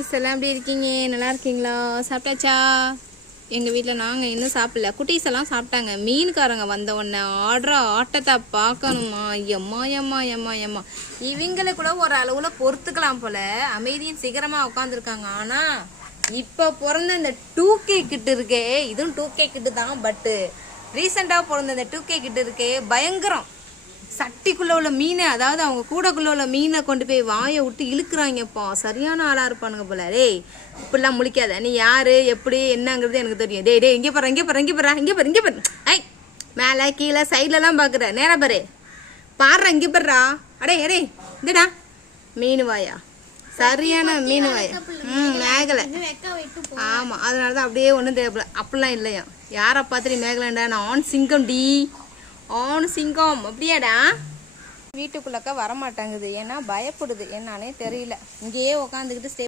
Friends எல்லாம் எப்படி இருக்கீங்க? நல்லா இருக்கீங்களா? சாப்பிட்டாச்சா? எங்கள் வீட்டில் நாங்கள் இன்னும் சாப்பிடல. குட்டீஸ் எல்லாம் சாப்பிட்டாங்க. மீன்காரங்க வந்த உடனே ஆடுற ஆட்டத்தை பார்க்கணுமா? எம்மா எம்மா எம்மா எம்மா இவங்களை கூட ஒரு அளவில் பொறுத்துக்கலாம் போல அமைதியும் சீக்கிரமாக உட்காந்துருக்காங்க. ஆனால் இப்போ பிறந்த இந்த 2K கிட்ட இருக்கே, இதுவும் 2K கிட்டு தான். பட்டு ரீசெண்டாக பிறந்த இந்த 2K கிட்ட இருக்கே பயங்கரம். சட்டிக்குள்ளே உள்ள மீனை, அதாவது அவங்க கூடக்குள்ளே உள்ள மீனை கொண்டு போய் வாயை விட்டு இழுக்கிறாங்கப்பா. சரியான ஆளாக இருப்பானுங்க போல. டேய் இப்படிலாம் முழிக்காத, நீ யார் எப்படி என்னங்கிறது எனக்கு தெரியும். டேய் இங்கே பாரு இங்கே பாரு இங்கே பாரு இங்கே பாரு இங்கே பாரு. ஐ மேலே கீழே சைட்லலாம் பார்க்குற நேரா பாரு பாடுறா இங்கே பாருடா. அடே இந்தடா மீன் வாயா, சரியான மீன் வாயா. மேகலை. ஆமாம், அதனால தான் அப்படியே ஒன்றும் தேவைப்படல. அப்படிலாம் இல்லையா? யாரை பார்த்துட்டு மேகலைண்டா? நான் ஆண் சிங்கம் டி, ஆண் சிங்கம். அப்படியாடா? வீட்டுக்குள்ளக்க வரமாட்டேங்குது, ஏன்னா பயப்படுது. என்னானே தெரியல. இங்கேயே உக்காந்துக்கிட்டு